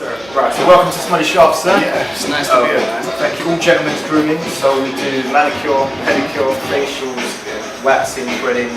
Sir. Right, so welcome to Smuddy Shop, sir. Yeah, it's nice to be here, man. Thank you. All gentlemen's grooming, so we do manicure, pedicure, facials, waxing, threading,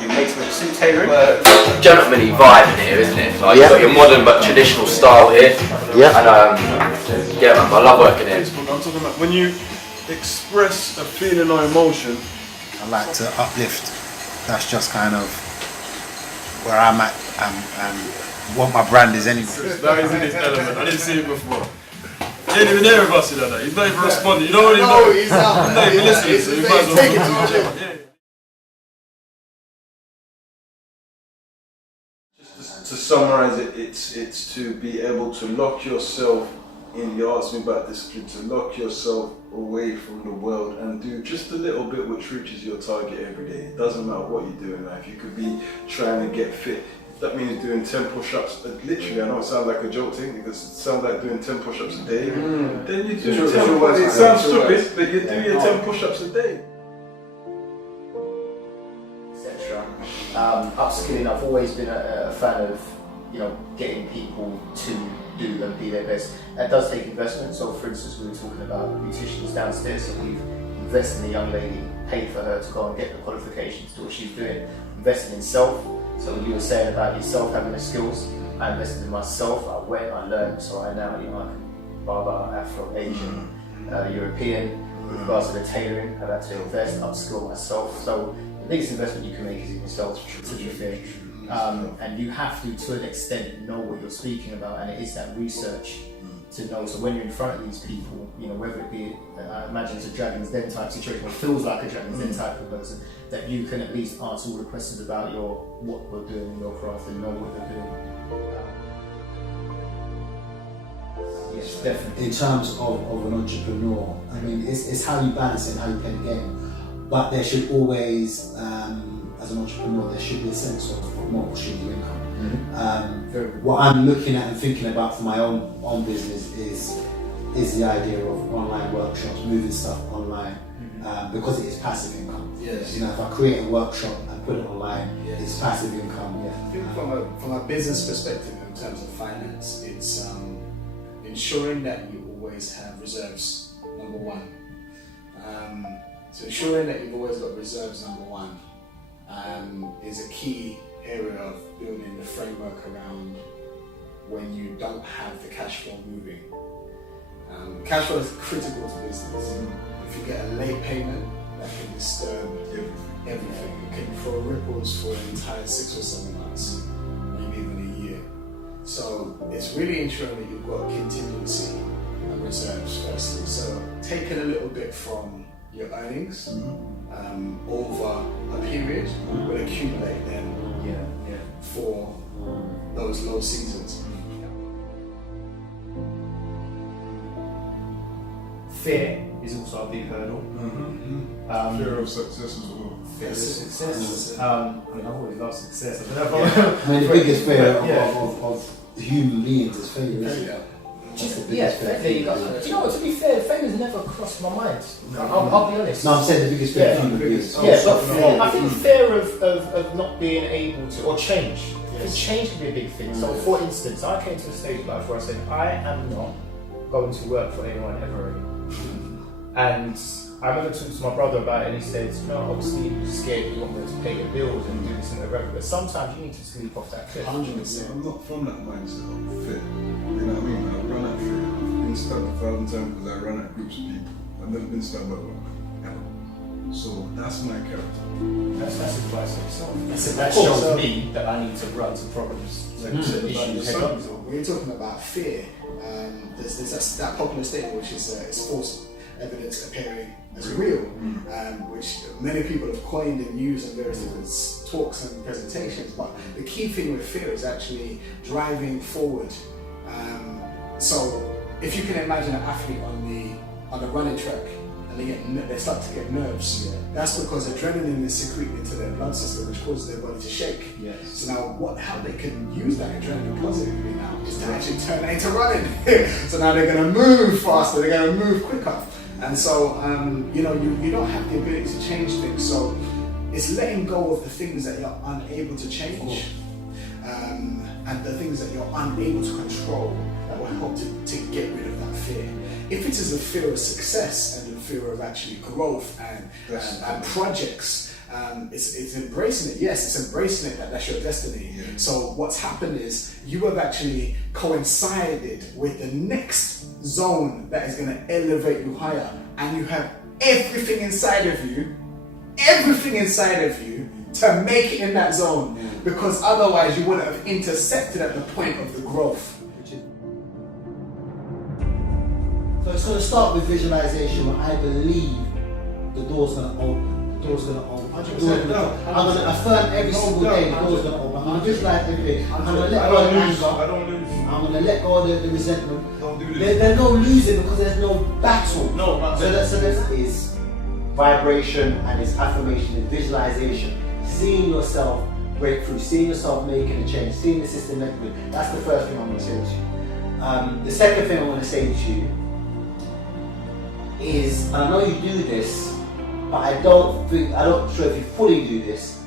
we make some suit tailoring. Gentlemanly vibe in here, isn't it? Like, you've got your modern but traditional style here. Yeah. And yeah, man, I love working here. I'm talking about when you express a feeling or emotion. I like to uplift. That's just kind of where I'm at and what my brand is anyway. That is in his element. I didn't see it before. He ain't even there with us, you know that. He's not even responding. You don't really know. He's out. He's not even listening, so you might as well. Take it to the gym. Just to summarize it, it's to be able to lock yourself in. You asked me about discipline, to lock yourself away from the world and do just a little bit which reaches your target every day. It doesn't matter what you do in life. You could be trying to get fit. That means doing 10 push-ups. Literally, I know it sounds like a joke thing because it sounds like doing 10 push-ups a day. Then you do 10 push-ups. It sounds stupid, but you do your 10 push-ups a day. Etc. Upskilling, I've always been a fan of, getting people to do and be their best. That does take investment. So, for instance, we were talking about beauticians downstairs, so we've invested in a young lady, paid for her to go and get the qualifications to what she's doing, invested in self. So you were saying about yourself having the skills, I invested in myself, I went, I learned, so I now, I can barber, Afro, Asian, European. With regards to the tailoring, I've had to invest, upskill myself. So the biggest investment you can make is in yourself, to be fair. And you have to an extent, know what you're speaking about, and it is that research to know. So when you're in front of these people, whether it be, I imagine it's a Dragon's Den type situation, or feels like a Dragon's Den type of person, that you can at least answer all the questions about what we're doing in your craft and know what they're doing. Yes, definitely. In terms of an entrepreneur, I mean, it's how you balance it and how you play the game. But there should always, as an entrepreneur, there should be a sense of more stream income. What I'm looking at and thinking about for my own business is the idea of online workshops, moving stuff online, because it is passive income. Yes. If I create a workshop and put it online, it's passive income. I think from a business perspective, in terms of finance, it's ensuring that you always have reserves, number one. So ensuring that you've always got reserves, number one, is a key area of building the framework around when you don't have the cash flow moving. Cash flow is critical to business. If you get a late payment, that can disturb everything. It can throw ripples for an entire 6 or 7 months, maybe even a year. So it's really ensuring that you've got contingency and reserves firstly. So taking a little bit from your earnings over a period will accumulate then for those low seasons. Fear is also a big hurdle. Fear of success as well. Fear of success. I've always loved success. The biggest fear of human beings is failure, isn't it? There you go. Do you know what, to be fair, failure's never crossed my mind. I'll be honest. No, I'm saying the biggest fear of human beings. I think fear of not being able to, or change. I think change can be a big thing. So for instance, I came to a stage of life where I said, I am not going to work for anyone ever again. And I remember talking to my brother about it, and he said, obviously you're scared, you want me to pay your bills and do this and that, but sometimes you need to sleep off that cliff. 100%. I'm not from that mindset of fear. You know what I mean? I run at fear. I've been stabbed 1,000 times because I run at groups of people. I've never been stabbed by one, ever. So that's my character. That's a class of itself. That shows me that I need to run to problems. Issues head on. When you're talking about fear, there's that popular statement which is false evidence appearing as real, which many people have coined and used in various different talks and presentations. But the key thing with fear is actually driving forward. So if you can imagine an athlete on the running track and they start to get nerves, that's because adrenaline is secreted into their blood system, which causes their body to shake. So now how they can use that adrenaline positively now is to actually turn that into running. So now they're going to move faster, they're going to move quicker. And so, you don't have the ability to change things. So it's letting go of the things that you're unable to change, and the things that you're unable to control. that will help to get rid of that fear. If it is a fear of success and a fear of actually growth and projects, it's embracing it. Yes, it's embracing it that that's your destiny. Yeah. So what's happened is you have actually coincided with the next zone that is going to elevate you higher, and you have everything inside of you to make it in that zone, because otherwise you wouldn't have intersected at the point of the growth. So it's going to start with visualization, where I believe the door's going to open. The door's going to open. I'm going to affirm every single day the door's going to open. I'm going to visualize every day. I'm going to let go of the anger. I don't lose. I'm going to let go of the resentment. Don't do this. There's no losing because there's no battle. No, but so that is vibration, and it's affirmation and visualization. Seeing yourself break through, seeing yourself making a change, seeing the system make good. That's the first thing I'm going to say to you. The second thing I'm going to say to you is, and I know you do this, but I'm not sure if you fully do this,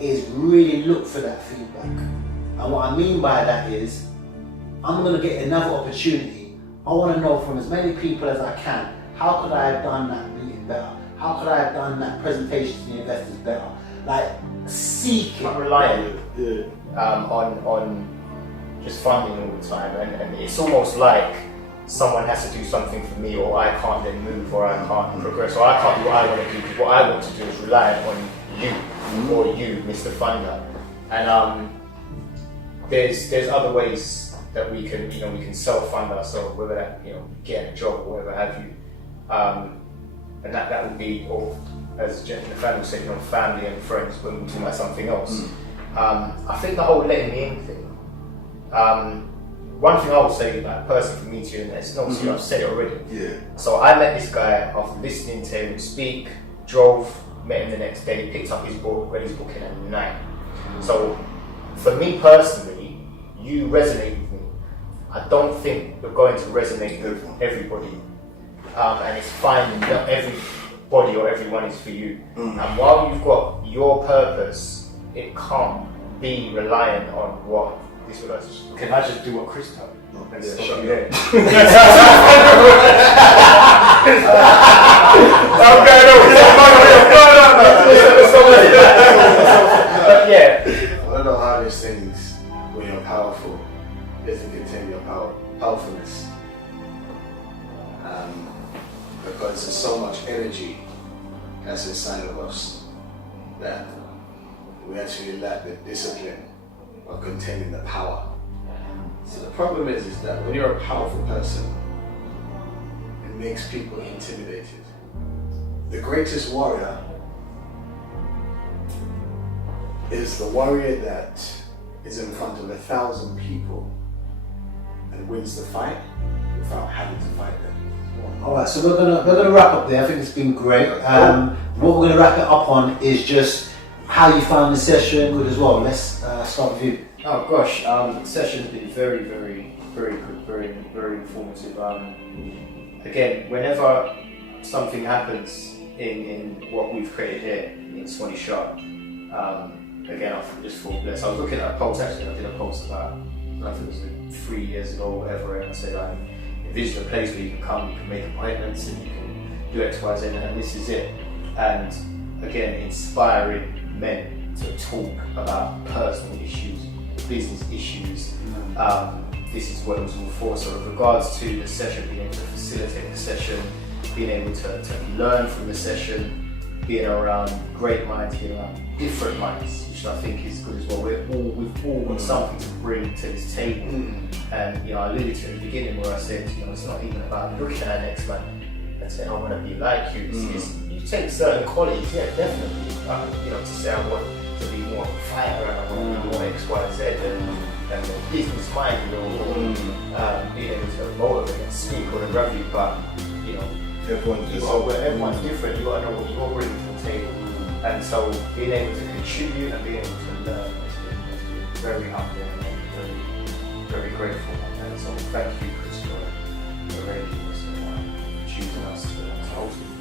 is really look for that feedback. And what I mean by that is, I'm going to get another opportunity. I want to know from as many people as I can, how could I have done that meeting better? How could I have done that presentation to the investors better? Like, seek it. I'm reliant on just funding all the time, and it's almost like someone has to do something for me, or I can't then move, or I can't progress, or I can't do what I want to do, because what I want to do is rely on you, or you, Mr. Funder. And there's other ways that we can self-fund ourselves, whether that, getting a job or whatever have you. And that would be, or as Nathaniel said, family and friends when we talk about something else. I think the whole letting me in thing, one thing I will say, like, personally for me too, and it's not I've said it already. Yeah. So I met this guy after listening to him speak, drove, met him the next day, picked up his book, read his book in at night. So for me personally, you resonate with me. I don't think you're going to resonate with everybody. And it's fine, not everybody or everyone is for you. And while you've got your purpose, it can't be reliant on what this would like. Can I just do what Chris told? And stop you there. One of the hardest things when you're powerful is to contain your powerfulness. Because there's so much energy that's inside of us that we actually lack the discipline of containing the power. So the problem is that when you're a powerful person, it makes people intimidated. The greatest warrior is the warrior that is in front of 1,000 people and wins the fight without having to fight them. Alright, so we're gonna wrap up there. I think it's been great. What we're gonna wrap it up on is just how you found the session good as well. Let's start with you. Oh gosh, the session's been very, very, very good, very, very informative. Again, whenever something happens in what we've created here in Swanee Sharp, again, I just feel blessed. I was looking at a post, actually, I did a post about, I think it was like 3 years ago or whatever, and I said, envision a place where you can come, you can make appointments, and you can do X, Y, Z, and this is it. And again, inspiring men to talk about personal issues, business issues. This is what it was all for. So with regards to the session, being able to facilitate the session, being able to learn from the session, being around great minds, being around different minds, which I think is good as well. We've all got something to bring to this table. And I alluded to in the beginning where I said, it's not even about looking at our next man and saying, I want to be like you. It's you take certain qualities, yeah, definitely. To say I want to be more of a fighter and I want to be more X, Y, Z and business minded or being able to motivate and speak or whatever, but everyone's different. You got to know what you're bringing to the table. And so being able to contribute and being able to learn has been very humbling and very grateful. And so thank you, Chris, for arranging this and choosing us to host it.